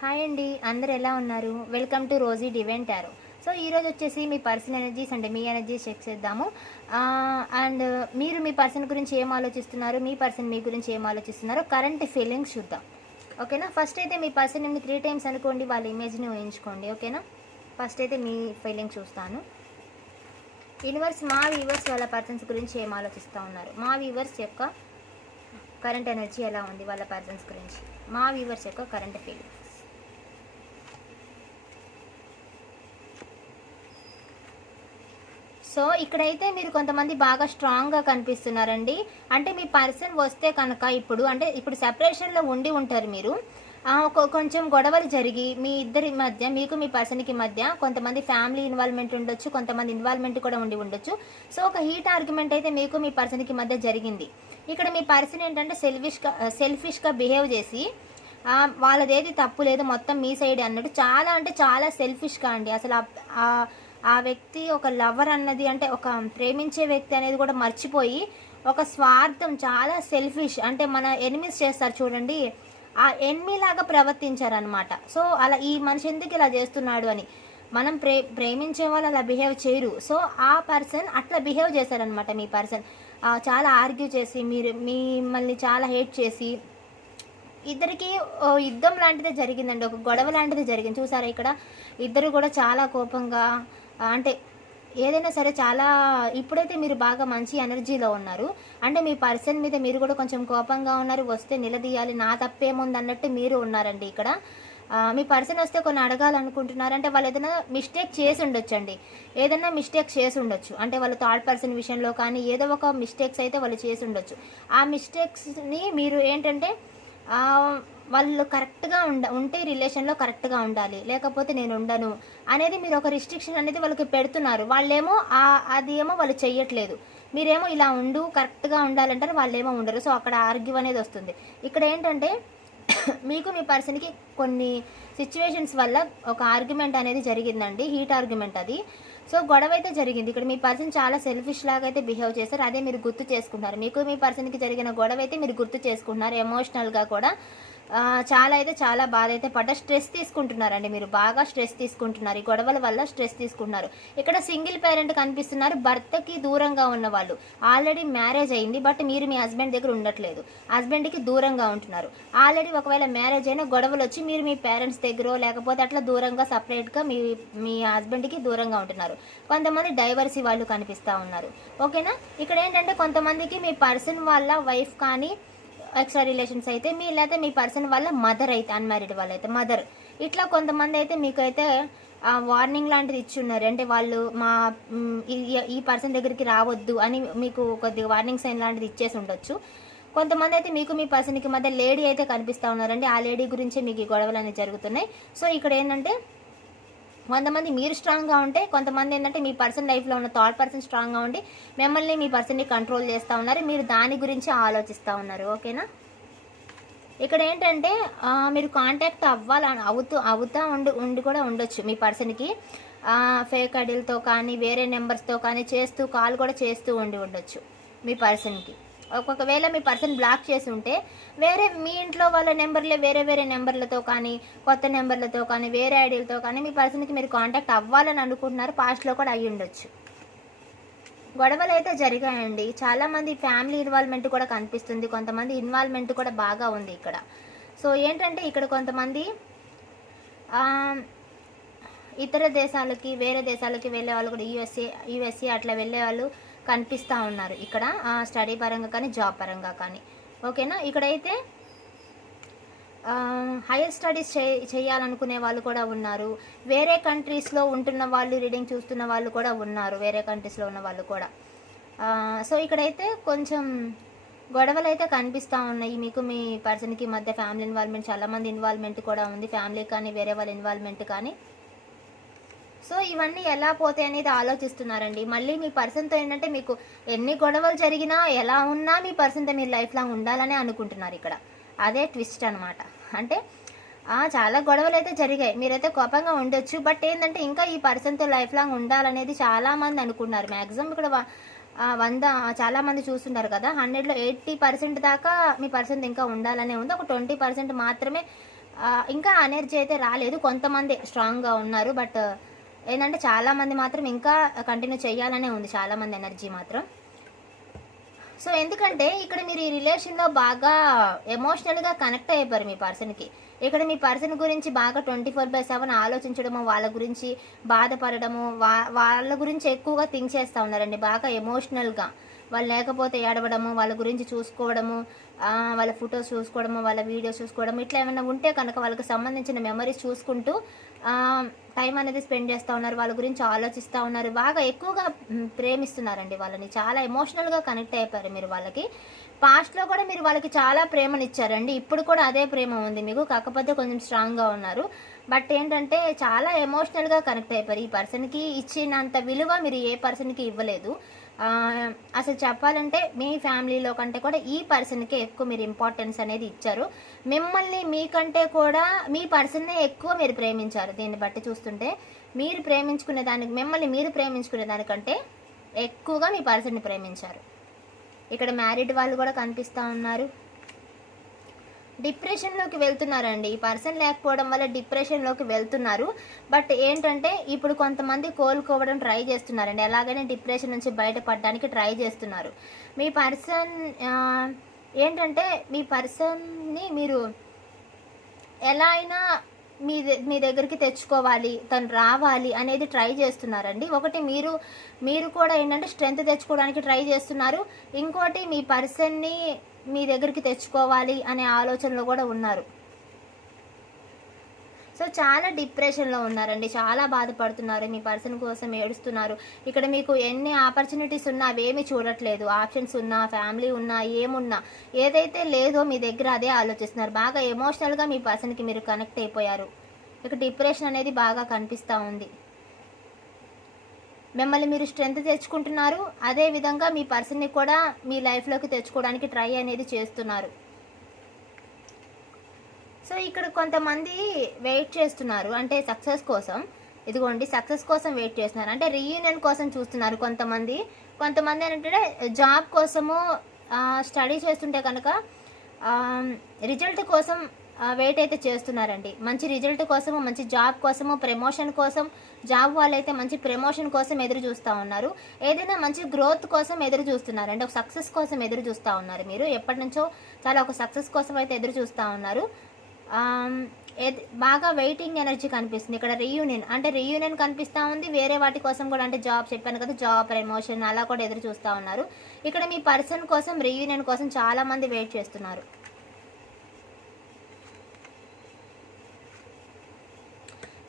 Hi అండి అందరు ఎలా ఉన్నారు? Welcome to Rosy Divine Tarot so ఈరోజు వచ్చేసి మీ పర్సన్ ఎనర్జీస్ అంటే మీ ఎనర్జీస్ చెక్ చేద్దాము. అండ్ మీరు మీ పర్సన్ గురించి ఏం ఆలోచిస్తున్నారు? మీ పర్సన్ మీ గురించి ఏం ఆలోచిస్తున్నారో కరెంట్ ఫీలింగ్స్ చూద్దాం. ఓకేనా ఫస్ట్ అయితే మీ పర్సన్ ఏమి త్రీ టైమ్స్ అనుకోండి వాళ్ళ ఇమేజ్ని ఊహించుకోండి. ఓకేనా ఫస్ట్ అయితే మీ ఫీలింగ్ చూస్తాను. యూనివర్స్ మా వ్యూవర్స్ వాళ్ళ పర్సన్స్ గురించి ఏం ఆలోచిస్తూ ఉన్నారు? మా వ్యూవర్స్ యొక్క కరెంట్ ఎనర్జీ ఎలా ఉంది వాళ్ళ పర్సన్స్ గురించి? మా వ్యూవర్స్ యొక్క కరెంట్ ఫీలింగ్ సో ఇక్కడైతే మీరు కొంతమంది బాగా స్ట్రాంగ్గా కనిపిస్తున్నారండి. అంటే మీ పర్సన్ వస్తే కనుక ఇప్పుడు అంటే ఇప్పుడు సెపరేషన్లో ఉండి ఉంటారు మీరు. కొంచెం గొడవలు జరిగి మీ ఇద్దరి మధ్య మీకు మీ పర్సన్కి మధ్య కొంతమంది ఫ్యామిలీ ఇన్వాల్వ్మెంట్ ఉండొచ్చు కొంతమంది ఇన్వాల్వ్మెంట్ కూడా ఉండి ఉండొచ్చు. సో ఒక హీట్ ఆర్గ్యుమెంట్ అయితే మీకు మీ పర్సన్కి మధ్య జరిగింది. ఇక్కడ మీ పర్సన్ ఏంటంటే సెల్ఫిష్గా సెల్ఫిష్గా బిహేవ్ చేసి వాళ్ళదేది తప్పు లేదు మొత్తం మీ సైడ్ అన్నట్టు చాలా అంటే చాలా సెల్ఫిష్గా అండి. అసలు ఆ- వ్యక్తి ఒక లవర్ అన్నది అంటే ఒక ప్రేమించే వ్యక్తి అనేది కూడా మర్చిపోయి ఒక స్వార్థం చాలా సెల్ఫిష్ అంటే మన ఎనిమిస్ చేస్తారు చూడండి ఆ ఎనిమిలాగా ప్రవర్తించారనమాట సో అలా ఈ మనిషి ఎందుకు ఇలా చేస్తున్నాడు అని. మనం ప్రే ప్రేమించే వాళ్ళు అలా బిహేవ్ చేయరు. సో ఆ పర్సన్ అట్లా బిహేవ్ చేశారనమాట మీ పర్సన్ చాలా ఆర్గ్యూ చేసి మీరు మిమ్మల్ని చాలా హేట్ చేసి ఇద్దరికి యుద్ధం లాంటిదే జరిగిందండి. ఒక గొడవ లాంటిది జరిగింది. చూసారా ఇక్కడ? ఇద్దరు కూడా చాలా కోపంగా అంటే ఏదైనా సరే చాలా ఇప్పుడైతే మీరు బాగా మంచి ఎనర్జీలో ఉన్నారు. అంటే మీ పర్సన్ మీద మీరు కూడా కొంచెం కోపంగా ఉన్నారు వస్తే నిలదీయాలి నా తప్పేముంది అన్నట్టు మీరు ఉన్నారండి ఇక్కడ. మీ పర్సన్ వస్తే కొన్ని అడగాలనుకుంటున్నారు అంటే వాళ్ళు ఏదైనా మిస్టేక్ చేసి ఉండొచ్చండి. ఏదైనా మిస్టేక్ చేసి ఉండొచ్చు. అంటే వాళ్ళ థర్డ్ పర్సన్ విషయంలో కానీ ఏదో ఒక మిస్టేక్స్ అయితే వాళ్ళు చేసి ఉండొచ్చు. ఆ మిస్టేక్స్ని మీరు ఏంటంటే వాళ్ళు కరెక్ట్గా ఉండ ఉంటే రిలేషన్లో కరెక్ట్గా ఉండాలి. లేకపోతే నేను ఉండను అనేది మీరు ఒక రిస్ట్రిక్షన్ అనేది వాళ్ళకి పెడుతున్నారు. వాళ్ళేమో అది ఏమో వాళ్ళు చెయ్యట్లేదు. మీరేమో ఇలా ఉండు కరెక్ట్గా ఉండాలంటారు వాళ్ళేమో ఉండరు. సో అక్కడ ఆర్గ్యూ అనేది వస్తుంది. ఇక్కడ ఏంటంటే మీకు మీ పర్సన్కి కొన్ని సిచ్యువేషన్స్ వల్ల ఒక ఆర్గ్యుమెంట్ అనేది జరిగిందండి. హీట్ ఆర్గ్యుమెంట్ అది. సో గొడవ అయితే జరిగింది. ఇక్కడ మీ పర్సన్ చాలా సెల్ఫిష్ లాగా అయితే బిహేవ్ చేస్తారు. అదే మీరు గుర్తు చేసుకుంటారు మీకు మీ పర్సన్కి జరిగిన గొడవ అయితే మీరు గుర్తు చేసుకుంటున్నారు. ఎమోషనల్గా కూడా. చాలా అయితే చాలా బాధ అయితే పడ్డ స్ట్రెస్ తీసుకుంటున్నారండి మీరు. బాగా స్ట్రెస్ తీసుకుంటున్నారు. ఈ గొడవల వల్ల స్ట్రెస్ తీసుకుంటున్నారు. ఇక్కడ సింగిల్ పేరెంట్ కనిపిస్తున్నారు. భర్తకి దూరంగా ఉన్న వాళ్ళు ఆల్రెడీ మ్యారేజ్ అయింది. బట్ మీరు మీ హస్బెండ్ దగ్గర ఉండట్లేదు. హస్బెండ్కి దూరంగా ఉంటున్నారు. ఆల్రెడీ ఒకవేళ మ్యారేజ్ అయినా గొడవలు వచ్చి మీరు మీ పేరెంట్స్ దగ్గర లేకపోతే అట్లా దూరంగా సపరేట్గా మీ మీ హస్బెండ్కి దూరంగా ఉంటున్నారు. కొంతమంది డైవర్సీ వాళ్ళు కనిపిస్తూ ఉన్నారు. ఓకేనా? ఇక్కడ ఏంటంటే కొంతమందికి మీ పర్సన్ వాళ్ళ వైఫ్ కానీ ఎక్స్ట్రా రిలేషన్స్ అయితే మీ లేకపోతే మీ పర్సన్ వాళ్ళ మదర్ అయితే అన్మ్యారీడ్ వాళ్ళైతే మదర్ ఇట్లా కొంతమంది అయితే మీకైతే వార్నింగ్ లాంటిది ఇచ్చి ఉన్నారు అంటే వాళ్ళు మా ఈ- పర్సన్ దగ్గరికి రావద్దు అని మీకు కొద్దిగా వార్నింగ్ సైన్ లాంటిది ఇచ్చేసి ఉండొచ్చు. కొంతమంది అయితే మీకు మీ పర్సన్కి మధ్య లేడీ అయితే కనిపిస్తూ ఉన్నారండి. ఆ లేడీ గురించే మీకు ఈ గొడవలు అనేవి జరుగుతున్నాయి. సో ఇక్కడ ఏంటంటే కొంతమంది మీరు స్ట్రాంగ్గా ఉంటే కొంతమంది ఏంటంటే మీ పర్సన్ లైఫ్లో ఉన్న థర్డ్ పర్సన్ స్ట్రాంగ్గా ఉండి మిమ్మల్ని మీ పర్సన్ని కంట్రోల్ చేస్తూ ఉన్నారు. మీరు దాని గురించి ఆలోచిస్తూ ఉన్నారు. ఓకేనా ఇక్కడ ఏంటంటే మీరు కాంటాక్ట్ అవ్వాలని అవుతూ అవుతా ఉండి ఉండి కూడా ఉండొచ్చు మీ పర్సన్కి ఫేక్ ఐడీలతో కానీ వేరే నెంబర్స్తో కానీ చేస్తూ కాల్ కూడా చేస్తూ ఉండి ఉండొచ్చు మీ పర్సన్కి ఒకవేళ మీ పర్సన్ బ్లాక్ చేసి ఉంటే వేరే మీ ఇంట్లో వాళ్ళ నెంబర్లే వేరే వేరే నెంబర్లతో కానీ కొత్త నెంబర్లతో కానీ వేరే ఐడీలతో కానీ మీ పర్సన్కి మీరు కాంటాక్ట్ అవ్వాలని అనుకుంటున్నారు పాస్ట్లో కూడా అయ్యి ఉండొచ్చు. గొడవలు అయితే జరిగాయండి. చాలామంది ఫ్యామిలీ ఇన్వాల్వ్మెంట్ కూడా కనిపిస్తుంది. కొంతమంది ఇన్వాల్వ్మెంట్ కూడా బాగా ఉంది ఇక్కడ. సో ఏంటంటే ఇక్కడ కొంతమంది ఇతర దేశాలకి వేరే దేశాలకి వెళ్ళే వాళ్ళు కూడా యూఎస్ఏ యూఎస్ఏ అట్లా వెళ్ళే వాళ్ళు కనిపిస్తూ ఉన్నారు ఇక్కడ. స్టడీ పరంగా కానీ జాబ్ పరంగా కానీ. ఓకేనా? ఇక్కడైతే హైయర్ స్టడీస్ చే చేయాలనుకునే వాళ్ళు కూడా ఉన్నారు. వేరే కంట్రీస్లో ఉంటున్న వాళ్ళు రీడింగ్ చూస్తున్న వాళ్ళు కూడా ఉన్నారు. వేరే కంట్రీస్లో ఉన్న వాళ్ళు కూడా. సో ఇక్కడైతే కొంచెం గొడవలు అయితే కనిపిస్తూ ఉన్నాయి. మీకు మీ పర్సన్కి మధ్య ఫ్యామిలీ ఇన్వాల్వ్మెంట్ చాలామంది ఇన్వాల్వ్మెంట్ కూడా ఉంది. ఫ్యామిలీ కానీ వేరే వాళ్ళ ఇన్వాల్వ్మెంట్ కానీ. సో ఇవన్నీ ఎలా పోతాయి అనేది ఆలోచిస్తున్నారండి. మళ్ళీ మీ పర్సన్తో ఏంటంటే మీకు ఎన్ని గొడవలు జరిగినా ఎలా ఉన్నా మీ పర్సన్తో మీరు లైఫ్ లాంగ్ ఉండాలని అనుకుంటున్నారు ఇక్కడ. అదే ట్విస్ట్ అనమాట అంటే చాలా గొడవలు అయితే జరిగాయి. మీరైతే కోపంగా ఉండొచ్చు. బట్ ఏంటంటే ఇంకా ఈ పర్సన్తో లైఫ్ లాంగ్ ఉండాలనేది చాలామంది అనుకున్నారు మ్యాక్సిమం ఇక్కడ వంద చాలామంది చూస్తున్నారు కదా. హండ్రెడ్లో ఎయిటీ పర్సెంట్ దాకా మీ పర్సెంట్ ఇంకా ఉండాలనే ఉంది. ఒక ట్వంటీ పర్సెంట్ మాత్రమే ఇంకా ఎనర్జీ అయితే రాలేదు. కొంతమంది స్ట్రాంగ్గా ఉన్నారు. బట్ ఏంటంటే చాలామంది మాత్రం ఇంకా కంటిన్యూ చేయాలనే ఉంది. చాలామంది ఎనర్జీ మాత్రం. సో ఎందుకంటే ఇక్కడ మీరు ఈ రిలేషన్లో బాగా ఎమోషనల్గా కనెక్ట్ అయిపోయారు మీ పర్సన్కి ఇక్కడ మీ పర్సన్ గురించి బాగా ట్వంటీ ఫోర్ బై సెవెన్ ఆలోచించడము వాళ్ళ గురించి బాధపడడము వా వాళ్ళ గురించి ఎక్కువగా థింక్ చేస్తూ ఉన్నారండి. బాగా ఎమోషనల్గా వాళ్ళు లేకపోతే ఏడవడము వాళ్ళ గురించి చూసుకోవడము వాళ్ళ ఫొటోస్ చూసుకోవడము వాళ్ళ వీడియోస్ చూసుకోవడము ఇట్లా ఏమైనా ఉంటే కనుక వాళ్ళకి సంబంధించిన మెమరీస్ చూసుకుంటూ టైం అనేది స్పెండ్ చేస్తూ ఉన్నారు వాళ్ళ గురించి ఆలోచిస్తూ ఉన్నారు. బాగా ఎక్కువగా ప్రేమిస్తున్నారండి వాళ్ళని. చాలా ఎమోషనల్గా కనెక్ట్ అయిపోయారు మీరు వాళ్ళకి. పాస్ట్లో కూడా మీరు వాళ్ళకి చాలా ప్రేమనిచ్చారండి ఇప్పుడు కూడా అదే ప్రేమ ఉంది మీకు. కాకపోతే కొంచెం స్ట్రాంగ్గా ఉన్నారు. బట్ ఏంటంటే చాలా ఎమోషనల్గా కనెక్ట్ అయిపోయారు. ఈ పర్సన్కి ఇచ్చినంత విలువ మీరు ఏ పర్సన్కి ఇవ్వలేదు. అసలు చెప్పాలంటే మీ ఫ్యామిలీలో కంటే కూడా ఈ పర్సన్కి ఎక్కువ మీరు ఇంపార్టెన్స్ అనేది ఇచ్చారు. మిమ్మల్ని మీకంటే కూడా మీ పర్సన్నే ఎక్కువ మీరు ప్రేమించారు. దీన్ని బట్టి చూస్తుంటే మీరు ప్రేమించుకునే దానికి మిమ్మల్ని మీరు ప్రేమించుకునే దానికంటే ఎక్కువగా మీ పర్సన్ని ప్రేమించారు. ఇక్కడ మ్యారీడ్ వాళ్ళు కూడా కనిపిస్తూ ఉన్నారు. డిప్రెషన్లోకి వెళ్తున్నారండి. ఈ పర్సన్ లేకపోవడం వల్ల డిప్రెషన్లోకి వెళ్తున్నారు. బట్ ఏంటంటే ఇప్పుడు కొంతమంది కోలుకోవడం ట్రై చేస్తున్నారండి. ఎలాగైనా డిప్రెషన్ నుంచి బయటపడడానికి ట్రై చేస్తున్నారు. మీ పర్సన్ ఏంటంటే మీ పర్సన్ని మీరు ఎలా అయినా మీ మీ దగ్గరికి తెచ్చుకోవాలి తను రావాలి అనేది ట్రై చేస్తున్నారండి. ఒకటి మీరు మీరు కూడా ఏంటంటే స్ట్రెంగ్త్ తెచ్చుకోవడానికి ట్రై చేస్తున్నారు. ఇంకోటి మీ పర్సన్ని మీ దగ్గరికి తెచ్చుకోవాలి అనే ఆలోచనలో కూడా ఉన్నారు. సో చాలా డిప్రెషన్లో ఉన్నారండి. చాలా బాధపడుతున్నారు. మీ పర్సన్ కోసం ఏడుస్తున్నారు. ఇక్కడ మీకు ఎన్ని ఆపర్చునిటీస్ ఉన్నా అవేమీ చూడట్లేదు. ఆప్షన్స్ ఉన్నా ఫ్యామిలీ ఉన్నా ఏమున్నా ఏదైతే లేదో మీ దగ్గర అదే ఆలోచిస్తున్నారు. బాగా ఎమోషనల్గా మీ పర్సన్కి మీరు కనెక్ట్ అయిపోయారు. ఇక డిప్రెషన్ అనేది బాగా కనిపిస్తూ ఉంది. మిమ్మల్ని మీరు స్ట్రెంగ్త్ తెచ్చుకుంటున్నారు అదే విధంగా మీ పర్సన్ని కూడా మీ లైఫ్లోకి తెచ్చుకోవడానికి ట్రై అనేది చేస్తున్నారు. సో ఇక్కడ కొంతమంది వెయిట్ చేస్తున్నారు అంటే సక్సెస్ కోసం. ఇదిగోండి సక్సెస్ కోసం వెయిట్ చేస్తున్నారు. అంటే రీయూనియన్ కోసం చూస్తున్నారు కొంతమంది. కొంతమంది ఏంటంటే జాబ్ కోసము స్టడీ చేస్తుంటే కనుక రిజల్ట్ కోసం వెయిట్ అయితే చేస్తున్నారండి. మంచి రిజల్ట్ కోసము మంచి జాబ్ కోసము ప్రమోషన్ కోసం జాబ్ వాళ్ళైతే మంచి ప్రమోషన్ కోసం ఎదురు చూస్తూ ఉన్నారు. ఏదైనా మంచి గ్రోత్ కోసం ఎదురు చూస్తున్నారు. అంటే ఒక సక్సెస్ కోసం ఎదురు చూస్తూ ఉన్నారు మీరు. ఎప్పటి నుంచో చాలా ఒక సక్సెస్ కోసం అయితే ఎదురు చూస్తూ ఉన్నారు. బాగా వెయిటింగ్ ఎనర్జీ కనిపిస్తుంది. ఇక్కడ రీయూనియన్ అంటే రీయూనియన్ కనిపిస్తూ ఉంది. వేరే వాటి కోసం కూడా అంటే జాబ్ చెప్పాను కదా జాబ్ ప్రమోషన్ అలా కూడా ఎదురు చూస్తూ ఉన్నారు. ఇక్కడ మీ పర్సన్ కోసం రీయూనియన్ కోసం చాలామంది వెయిట్ చేస్తున్నారు.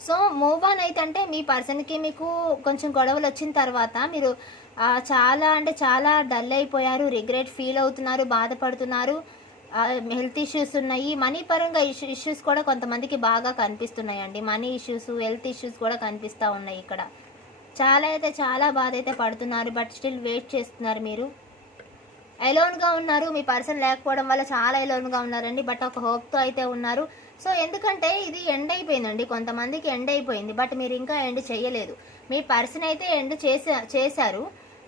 సో మూవ్ ఆన్ అయితే అంటే మీ పర్సన్కి మీకు కొంచెం గొడవలు వచ్చిన తర్వాత మీరు చాలా అంటే చాలా డల్ అయిపోయారు రిగ్రెట్ ఫీల్ అవుతున్నారు బాధపడుతున్నారు హెల్త్ ఇష్యూస్ ఉన్నాయి మనీ పరంగా ఇష్యూ ఇష్యూస్ కూడా కొంతమందికి బాగా కనిపిస్తున్నాయండి. మనీ ఇష్యూస్ హెల్త్ ఇష్యూస్ కూడా కనిపిస్తూ ఉన్నాయి ఇక్కడ. చాలా అయితే చాలా బాధ అయితే పడుతున్నారు బట్ స్టిల్ వెయిట్ చేస్తున్నారు మీరు. ఎలోన్గా ఉన్నారు మీ పర్సన్ లేకపోవడం వల్ల చాలా ఎలోన్గా ఉన్నారండి బట్ ఒక హోప్తో అయితే ఉన్నారు. సో ఎందుకంటే ఇది ఎండ్ అయిపోయిందండి కొంతమందికి ఎండ్ అయిపోయింది బట్ మీరు ఇంకా ఎండ్ చేయలేదు. మీ పర్సన్ అయితే ఎండ్ చేసా చేశారు.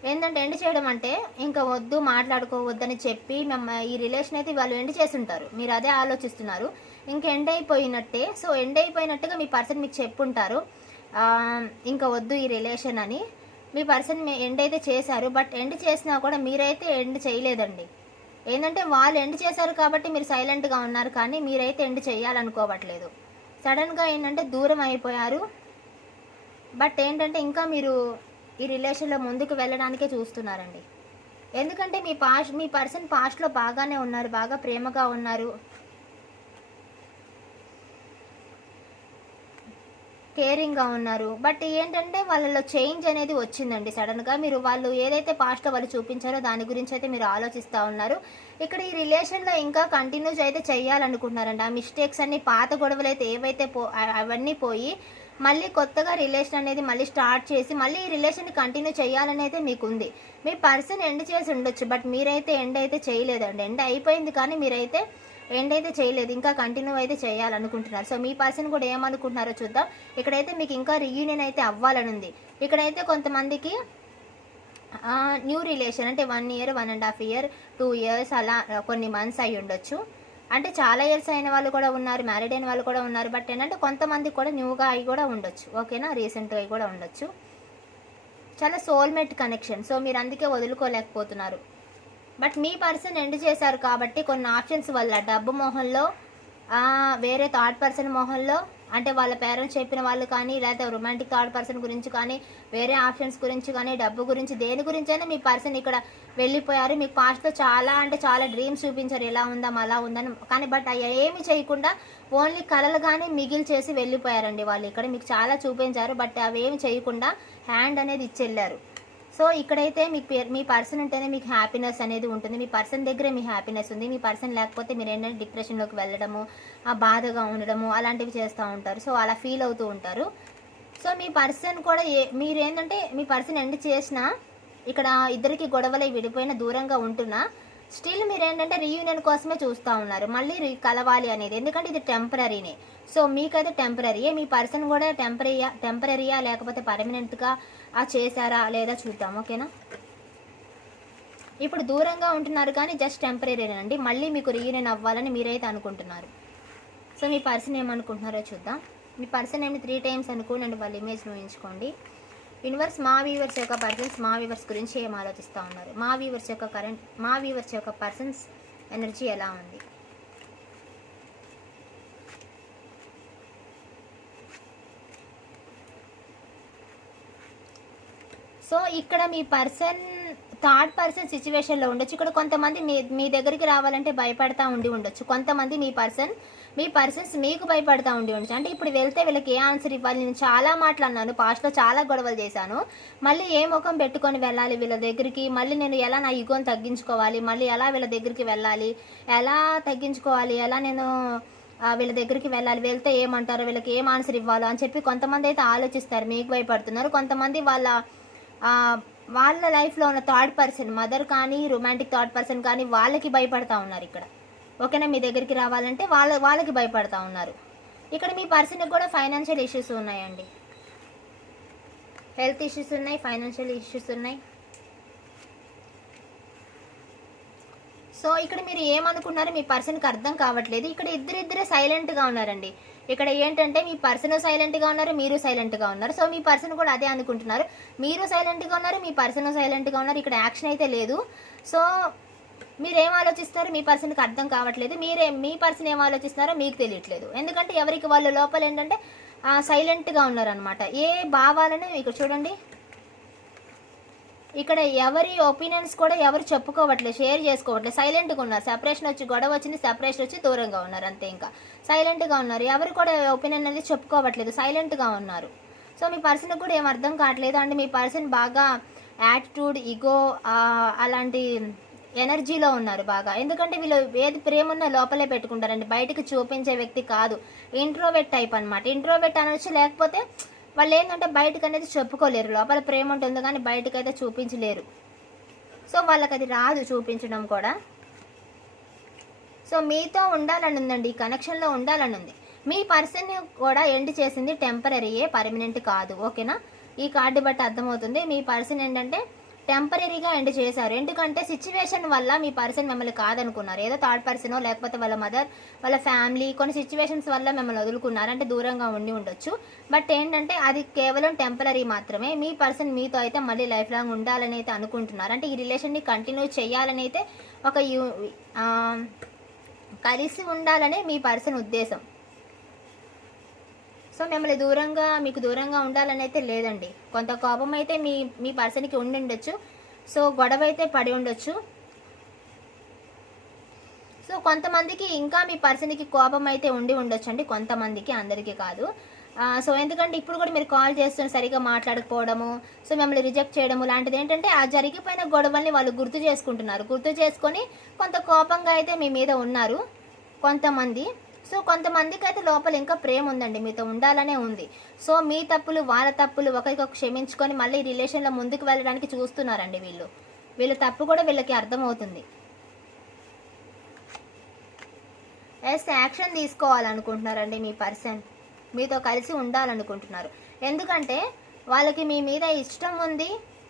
ఏంటంటే ఎండ్ చేయడం అంటే ఇంకా వద్దు మాట్లాడుకోవద్దని చెప్పి మేము ఈ రిలేషన్ అయితే వాళ్ళు ఎండ్ చేసి ఉంటారు మీరు అదే ఆలోచిస్తున్నారు. ఇంక ఎండ్ అయిపోయినట్టే సో ఎండ్ అయిపోయినట్టుగా మీ పర్సన్ మీకు చెప్పుంటారు. ఇంకా వద్దు ఈ రిలేషన్ అని. మీ పర్సన్ ఎండ్ అయితే చేశారు బట్ ఎండ్ చేసినా కూడా మీరైతే ఎండ్ చేయలేదండి. ఏంటంటే వాళ్ళు ఎండ్ చేశారు కాబట్టి మీరు సైలెంట్గా ఉన్నారు కానీ మీరైతే ఎండ్ చేయాలనుకోవట్లేదు. సడన్గా ఏంటంటే దూరం అయిపోయారు. బట్ ఏంటంటే ఇంకా మీరు ఈ రిలేషన్లో ముందుకు వెళ్ళడానికే చూస్తున్నారండి. ఎందుకంటే మీ పాస్ట్ మీ పర్సన్ పాస్ట్లో బాగానే ఉన్నారు బాగా ప్రేమగా ఉన్నారు. కేరింగ్గా ఉన్నారు. బట్ ఏంటంటే వాళ్ళలో చేంజ్ అనేది వచ్చిందండి సడన్గా మీరు వాళ్ళు ఏదైతే పాస్ట్లో వాళ్ళు చూపించారో దాని గురించి అయితే మీరు ఆలోచిస్తూ ఉన్నారు. ఇక్కడ ఈ రిలేషన్లో ఇంకా కంటిన్యూస్ అయితే చేయాలనుకుంటున్నారండి. ఆ మిస్టేక్స్ అన్ని పాత గొడవలు అయితే ఏవైతే పో అవన్నీ పోయి మళ్ళీ కొత్తగా రిలేషన్ అనేది మళ్ళీ స్టార్ట్ చేసి మళ్ళీ ఈ రిలేషన్ కంటిన్యూ చేయాలని అయితే మీకు ఉంది. మీ పర్సన్ ఎండ్ చేసి ఉండొచ్చు. బట్ మీరైతే ఎండ్ అయితే చేయలేదండి. ఎండ్ అయిపోయింది కానీ మీరైతే ఎండ్ అయితే చేయలేదు ఇంకా కంటిన్యూ అయితే చేయాలనుకుంటున్నారు. సో మీ పర్సన్ కూడా ఏమనుకుంటున్నారో చూద్దాం. ఇక్కడైతే మీకు ఇంకా రీయూనియన్ అయితే అవ్వాలని ఉంది. ఇక్కడైతే కొంతమందికి న్యూ రిలేషన్ అంటే one year one and half year two years అలా కొన్ని మంత్స్ అయి ఉండొచ్చు. అంటే చాలా ఇయర్స్ అయిన వాళ్ళు కూడా ఉన్నారు మ్యారీడ్ అయిన వాళ్ళు కూడా ఉన్నారు బట్ ఏంటంటే కొంతమంది కూడా న్యూగా అయి కూడా ఉండొచ్చు. ఓకేనా రీసెంట్గా అయి కూడా ఉండొచ్చు. చాలా సోల్మేట్ కనెక్షన్ సో మీరు అందుకే వదులుకోలేకపోతున్నారు. బట్ మీ పర్సన్ ఎండ్ చేశారు కాబట్టి కొన్ని ఆప్షన్స్ వల్ల డబ్బు మొహంలో వేరే థర్డ్ పర్సన్ మొహంలో అంటే వాళ్ళ పేరెంట్స్ చెప్పిన వాళ్ళు కానీ లేకపోతే రొమాంటిక్ థర్డ్ పర్సన్ గురించి కానీ వేరే ఆప్షన్స్ గురించి కానీ డబ్బు గురించి దేని గురించి అయినా మీ పర్సన్ ఇక్కడ వెళ్ళిపోయారు. మీకు పాస్ట్లో చాలా అంటే చాలా డ్రీమ్స్ చూపించారు ఎలా ఉందాం అలా ఉందని కానీ బట్ అవి ఏమి చేయకుండా ఓన్లీ కళలు కానీ మిగిలి చేసి వెళ్ళిపోయారండి వాళ్ళు. ఇక్కడ మీకు చాలా చూపించారు బట్ అవి ఏమి చేయకుండా హ్యాండ్ అనేది ఇచ్చెళ్ళారు. సో ఇక్కడైతే మీ మీ పర్సన్ ఉంటేనే మీకు హ్యాపీనెస్ అనేది ఉంటుంది. మీ పర్సన్ దగ్గరే మీ హ్యాపీనెస్ ఉంది. మీ పర్సన్ లేకపోతే మీరు ఏంటంటే డిప్రెషన్లోకి వెళ్ళడము ఆ బాధగా ఉండడము అలాంటివి చేస్తూ ఉంటారు. సో అలా ఫీల్ అవుతూ ఉంటారు. సో మీ పర్సన్ కూడా ఏ మీరు ఏంటంటే మీ పర్సన్ ఎండ్ చేసినా ఇక్కడ ఇద్దరికి గొడవలై విడిపోయిన దూరంగా ఉంటున్నా స్టిల్ మీరు ఏంటంటే రీయూనియన్ కోసమే చూస్తూ ఉన్నారు. మళ్ళీ కలవాలి అనేది. ఎందుకంటే ఇది టెంపరీనే. సో మీకైతే టెంపరీయే. మీ పర్సన్ కూడా టెంపరీయా టెంపరీయా లేకపోతే పర్మనెంట్గా ఆ చేశారా లేదా చూద్దాం ఓకేనా? ఇప్పుడు దూరంగా ఉంటున్నారు కానీ జస్ట్ టెంపరీనేనండి మళ్ళీ మీకు రీయూనియన్ అవ్వాలని మీరైతే అనుకుంటున్నారు. సో మీ పర్సన్ ఏమనుకుంటున్నారో చూద్దాం. మీ పర్సన్ ఏమి త్రీ టైమ్స్ అనుకోండి వాళ్ళ ఇమేజ్ ఊహించుకోండి యూనివర్స్ మా వీవర్స్ యొక్క పర్సన్స్ మా వీవర్స్ గురించి ఏం ఆలోచిస్తూ ఉన్నారు? మా వీవర్స్ యొక్క కరెంట్ మా వీవర్స్ యొక్క పర్సన్స్ ఎనర్జీ ఎలా ఉంది? సో ఇక్కడ మీ పర్సన్ థర్డ్ పర్సన్ సిచ్యువేషన్లో ఉండొచ్చు. ఇక్కడ కొంతమంది మీ మీ దగ్గరికి రావాలంటే భయపడతా ఉండి ఉండొచ్చు. కొంతమంది మీ పర్సన్ మీ పర్సన్స్ మీకు భయపడతా ఉండి ఉండొచ్చు. అంటే ఇప్పుడు వెళ్తే వీళ్ళకి ఏ ఆన్సర్ ఇవ్వాలి? నేను చాలా మాట్లాడినాను పాస్ట్లో చాలా గొడవలు చేశాను. మళ్ళీ ఏ ముఖం పెట్టుకొని వెళ్ళాలి వీళ్ళ దగ్గరికి? మళ్ళీ నేను ఎలా నా ఈగోని తగ్గించుకోవాలి? మళ్ళీ ఎలా వీళ్ళ దగ్గరికి వెళ్ళాలి? ఎలా తగ్గించుకోవాలి? ఎలా నేను వీళ్ళ దగ్గరికి వెళ్ళాలి? వెళ్తే ఏమంటారు? వీళ్ళకి ఏం ఆన్సర్ ఇవ్వాలో? అని చెప్పి కొంతమంది అయితే ఆలోచిస్తారు. మీకు భయపడుతున్నారు. కొంతమంది వాళ్ళ వాళ్ళ లైఫ్లో ఉన్న థర్డ్ పర్సన్ మదర్ కానీ రొమాంటిక్ థర్డ్ పర్సన్ కానీ వాళ్ళకి భయపడతా ఉన్నారు ఇక్కడ. ఓకేనా? మీ దగ్గరికి రావాలంటే వాళ్ళ వాళ్ళకి భయపడతా ఉన్నారు. ఇక్కడ మీ పర్సన్కి కూడా ఫైనాన్షియల్ ఇష్యూస్ ఉన్నాయండి. హెల్త్ ఇష్యూస్ ఉన్నాయి ఫైనాన్షియల్ ఇష్యూస్ ఉన్నాయి. సో ఇక్కడ మీరు ఏమనుకున్నారో మీ పర్సన్కి అర్థం కావట్లేదు. ఇక్కడ ఇద్దరిద్దరే సైలెంట్గా ఉన్నారండి. ఇక్కడ ఏంటంటే మీ పర్సన్ సైలెంట్గా ఉన్నారు మీరు సైలెంట్గా ఉన్నారు. సో మీ పర్సన్ కూడా అదే అనుకుంటున్నారు. మీరు సైలెంట్గా ఉన్నారు మీ పర్సన్ సైలెంట్గా ఉన్నారు. ఇక్కడ యాక్షన్ అయితే లేదు. సో మీరు ఏం ఆలోచిస్తారో? మీ పర్సన్కి అర్థం కావట్లేదు. మీరే మీ పర్సన్ ఏం ఆలోచిస్తున్నారో మీకు తెలియట్లేదు. ఎందుకంటే ఎవరికి వాళ్ళ లోపల ఏంటంటే సైలెంట్గా ఉన్నారనమాట ఏ భావాలను మీకు చూడండి. ఇక్కడ ఎవరి ఒపీనియన్స్ కూడా ఎవరు చెప్పుకోవట్లేదు షేర్ చేసుకోవట్లేదు. సైలెంట్గా ఉన్నారు. సెపరేషన్ వచ్చి గొడవ వచ్చింది సెపరేషన్ వచ్చి దూరంగా ఉన్నారు. అంతే ఇంకా. సైలెంట్గా ఉన్నారు. ఎవరు కూడా ఒపీనియన్ అనేది చెప్పుకోవట్లేదు. సైలెంట్గా ఉన్నారు. సో మీ పర్సన్కి కూడా ఏం అర్థం కావట్లేదు. అంటే మీ పర్సన్ బాగా యాటిట్యూడ్ ఇగో అలాంటి ఎనర్జీలో ఉన్నారు బాగా. ఎందుకంటే వీళ్ళు ఏది ప్రేమ ఉన్నా లోపలే పెట్టుకుంటారండి. బయటకు చూపించే వ్యక్తి కాదు. ఇంట్రోవెట్ టైప్ అనమాట ఇంట్రోవెట్ అనొచ్చు లేకపోతే వాళ్ళు ఏంటంటే బయటకు అనేది చెప్పుకోలేరు. లోపల ప్రేమ ఉంటుంది కానీ బయటకైతే చూపించలేరు. సో వాళ్ళకి అది రాదు చూపించడం కూడా. సో మీతో ఉండాలని ఉందండి ఈ కనెక్షన్లో ఉండాలని ఉంది. మీ పర్సన్ కూడా ఎండ్ చేసింది టెంపరీయే పర్మనెంట్ కాదు. ఓకేనా? ఈ కార్డు బట్టి అర్థమవుతుంది. మీ పర్సన్ ఏంటంటే టెంపరీగా ఎండ్ చేశారు. ఎందుకంటే సిచ్యువేషన్ వల్ల మీ పర్సన్ మిమ్మల్ని కాదనుకున్నారు. ఏదో థర్డ్ పర్సనో లేకపోతే వాళ్ళ మదర్ వాళ్ళ ఫ్యామిలీ కొన్ని సిచ్యువేషన్స్ వల్ల మిమ్మల్ని వదులుకున్నారు. అంటే దూరంగా ఉండి ఉండొచ్చు. బట్ ఏంటంటే అది కేవలం టెంపరీ మాత్రమే. మీ పర్సన్ మీతో అయితే మళ్ళీ లైఫ్ లాంగ్ ఉండాలని అయితే అనుకుంటున్నారు. అంటే ఈ రిలేషన్ని కంటిన్యూ చేయాలని అయితే ఒక యూ కలిసి ఉండాలనే మీ పర్సన్ ఉద్దేశం. సో మిమ్మల్ని దూరంగా మీకు దూరంగా ఉండాలని అయితే లేదండి. కొంత కోపం అయితే మీ మీ పర్సన్కి ఉండి ఉండొచ్చు సో గొడవ అయితే పడి ఉండొచ్చు. సో కొంతమందికి ఇంకా మీ పర్సన్కి కోపం అయితే ఉండి ఉండొచ్చు అండి కొంతమందికి అందరికీ కాదు. సో ఎందుకంటే ఇప్పుడు కూడా మీరు కాల్ చేస్తున్న సరిగా మాట్లాడకపోవడము సో మిమ్మల్ని రిజెక్ట్ చేయడము లాంటిది ఏంటంటే ఆ జరిగిపోయిన గొడవల్ని వాళ్ళు గుర్తు చేసుకుంటున్నారు. గుర్తు చేసుకొని కొంత కోపంగా అయితే మీ మీద ఉన్నారు కొంతమంది. సో కొంతమందికి అయితే లోపల ఇంకా ప్రేమ ఉందండి. మీతో ఉండాలనే ఉంది. సో మీ తప్పులు వాళ్ళ తప్పులు ఒకరికొక క్షమించుకొని మళ్ళీ రిలేషన్లో ముందుకు వెళ్ళడానికి చూస్తున్నారండి వీళ్ళు. వీళ్ళ తప్పు కూడా వీళ్ళకి అర్థమవుతుంది. ఎస్ యాక్షన్ తీసుకోవాలనుకుంటున్నారండి మీ పర్సన్. మీతో కలిసి ఉండాలనుకుంటున్నారు. ఎందుకంటే వాళ్ళకి మీ మీద ఇష్టం ఉంది.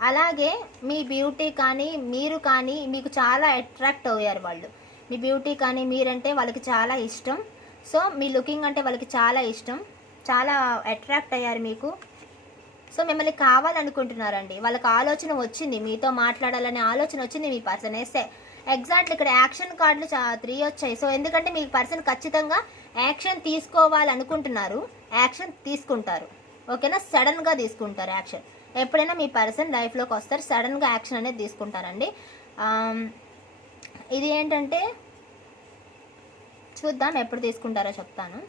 అలాగే మీ బ్యూటీ కానీ మీరు కానీ మీకు చాలా అట్రాక్ట్ అయ్యారు వాళ్ళు. మీ బ్యూటీ కానీ మీరంటే వాళ్ళకి చాలా ఇష్టం. సో మీ లుకింగ్ అంటే వాళ్ళకి చాలా ఇష్టం. చాలా అట్రాక్ట్ అయ్యారు మీకు. సో మిమ్మల్ని కావాలనుకుంటున్నారండి. వాళ్ళకి ఆలోచన వచ్చింది. మీతో మాట్లాడాలనే ఆలోచన వచ్చింది మీ పర్సన్ వేస్తే. ఎగ్జాక్ట్లీ ఇక్కడ యాక్షన్ కార్డులు త్రీ వచ్చాయి. సో ఎందుకంటే మీ పర్సన్ ఖచ్చితంగా యాక్షన్ తీసుకోవాలనుకుంటున్నారు. యాక్షన్ తీసుకుంటారు. ఓకేనా? సడన్గా తీసుకుంటారు యాక్షన్. ఎప్పుడైనా మీ పర్సన్ లైఫ్లోకి వస్తారు సడన్గా యాక్షన్ అనేది తీసుకుంటారండి. ఇది ఏంటంటే చూద్దాం ఎప్పుడు తీసుకుంటారో చెప్తాను.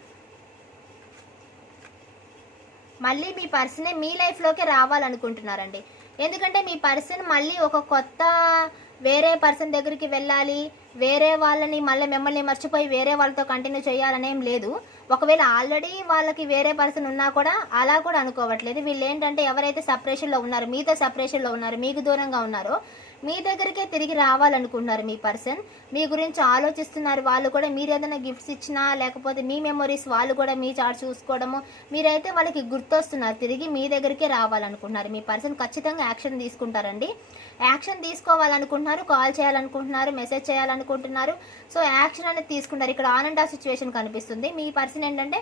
మళ్ళీ మీ పర్సనే మీ లైఫ్లోకి రావాలనుకుంటున్నారండి. ఎందుకంటే మీ పర్సన్ మళ్ళీ ఒక కొత్త వేరే పర్సన్ దగ్గరికి వెళ్ళాలి వేరే వాళ్ళని మళ్ళీ మిమ్మల్ని మర్చిపోయి వేరే వాళ్ళతో కంటిన్యూ చేయాలనేం లేదు. ఒకవేళ ఆల్రెడీ వాళ్ళకి వేరే పర్సన్ ఉన్నా కూడా అలా కూడా అనుకోవట్లేదు. వీళ్ళు ఏంటంటే ఎవరైతే సపరేషన్లో ఉన్నారో మీతో సపరేషన్లో ఉన్నారు మీకు దూరంగా ఉన్నారో మీ దగ్గరికే తిరిగి రావాలనుకుంటున్నారు మీ పర్సన్. మీ గురించి ఆలోచిస్తున్నారు. వాళ్ళు కూడా మీరు ఏదైనా గిఫ్ట్స్ ఇచ్చినా లేకపోతే మీ మెమొరీస్ వాళ్ళు కూడా మీ చాట్ చూసుకోవడము మీరైతే వాళ్ళకి గుర్తొస్తున్నారు. తిరిగి మీ దగ్గరికే రావాలనుకుంటున్నారు. మీ పర్సన్ ఖచ్చితంగా యాక్షన్ తీసుకుంటారండి. యాక్షన్ తీసుకోవాలనుకుంటున్నారు కాల్ చేయాలనుకుంటున్నారు మెసేజ్ చేయాలనుకుంటున్నారు. సో యాక్షన్ అనేది తీసుకుంటారు. ఇక్కడ ఆన్ అండ్ ఆఫ్ సిచ్యువేషన్ కనిపిస్తుంది. మీ పర్సన్ ఏంటంటే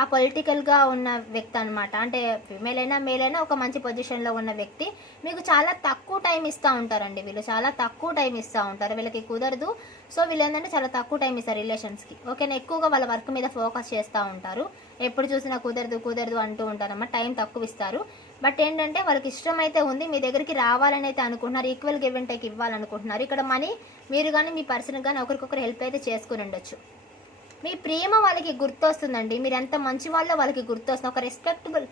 ఆ పొలిటికల్గా ఉన్న వ్యక్తి అనమాట అంటే ఫిమేల్ అయినా మేల్ అయినా ఒక మంచి పొజిషన్లో ఉన్న వ్యక్తి. మీకు చాలా తక్కువ టైం ఇస్తూ ఉంటారండి వీళ్ళు. చాలా తక్కువ టైం ఇస్తూ ఉంటారు. వీళ్ళకి కుదరదు. సో వీళ్ళు ఏంటంటే చాలా తక్కువ టైం ఇస్తారు రిలేషన్స్కి ఓకేనా ఎక్కువగా వాళ్ళ వర్క్ మీద ఫోకస్ చేస్తూ ఉంటారు. ఎప్పుడు చూసినా కుదరదు కుదరదు అంటూ ఉంటారు అన్నమాట. టైం తక్కువ ఇస్తారు. బట్ ఏంటంటే వాళ్ళకి ఇష్టం అయితే ఉంది మీ దగ్గరికి రావాలని అయితే అనుకుంటున్నారు ఈక్వల్ గివ్ అండ్ టేక్ ఇవ్వాలనుకుంటున్నారు. ఇక్కడ మనీ మీరు కానీ మీ పర్సన్ కానీ ఒకరికొకరు హెల్ప్ అయితే చేసుకుని ఉండొచ్చు. మీ ప్రేమ వాళ్ళకి గుర్తొస్తుందండి. మీరు ఎంత మంచి వాళ్ళో వాళ్ళకి గుర్తొస్తుంది. ఒక రెస్పెక్టబుల్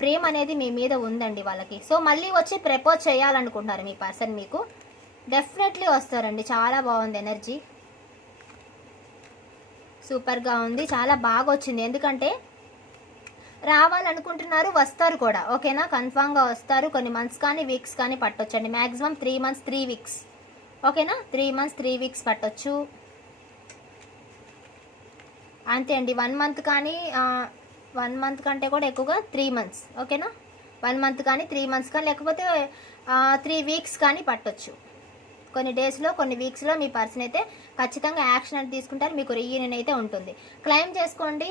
ప్రేమ అనేది మీ మీద ఉందండి వాళ్ళకి. సో మళ్ళీ వచ్చి ప్రపోజ్ చేయాలనుకుంటున్నారు మీ పర్సన్ మీకు. డెఫినెట్లీ వస్తారండి. చాలా బాగుంది ఎనర్జీ సూపర్గా ఉంది. చాలా బాగా వచ్చింది. ఎందుకంటే రావాలనుకుంటున్నారు వస్తారు కూడా. ఓకేనా? కన్ఫామ్గా వస్తారు. కొన్ని మంత్స్ కానీ వీక్స్ కానీ పట్టొచ్చండి. Maximum three months three weeks ఓకేనా? త్రీ మంత్స్ త్రీ వీక్స్ పట్టొచ్చు. అంతే అండి. వన్ మంత్ కానీ వన్ మంత్ కంటే కూడా ఎక్కువగా త్రీ మంత్స్. ఓకేనా? వన్ మంత్ కానీ త్రీ మంత్స్ కానీ లేకపోతే త్రీ వీక్స్ కానీ పట్టొచ్చు. కొన్ని డేస్లో కొన్ని వీక్స్లో మీ పర్సన్ అయితే ఖచ్చితంగా యాక్షన్ అయితే తీసుకుంటారు. మీకు రీయూనియన్ అయితే ఉంటుంది. క్లెయిమ్ చేసుకోండి.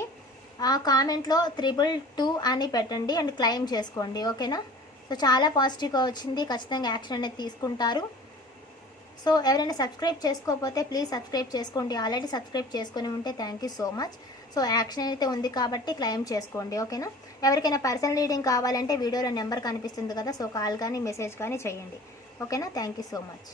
ఆ కామెంట్లో త్రిబుల్ టూ అని పెట్టండి అండ్ క్లెయిమ్ చేసుకోండి. ఓకేనా? సో చాలా పాజిటివ్గా వచ్చింది. ఖచ్చితంగా యాక్షన్ అనేది తీసుకుంటారు. సో ఎవరైనా సబ్స్క్రైబ్ చేసుకోకపోతే ప్లీజ్ సబ్స్క్రైబ్ చేసుకోండి. ఆల్రెడీ సబ్స్క్రైబ్ చేసుకుని ఉంటే thank you so much so action అయితే ఉంది కాబట్టి క్లెయిమ్ చేసుకోండి ఓకేనా? ఎవరికైనా పర్సనల్ రీడింగ్ కావాలంటే వీడియోలో నెంబర్ కనిపిస్తుంది కదా సో కాల్ కానీ మెసేజ్ కానీ చేయండి ఓకేనా? Thank you so much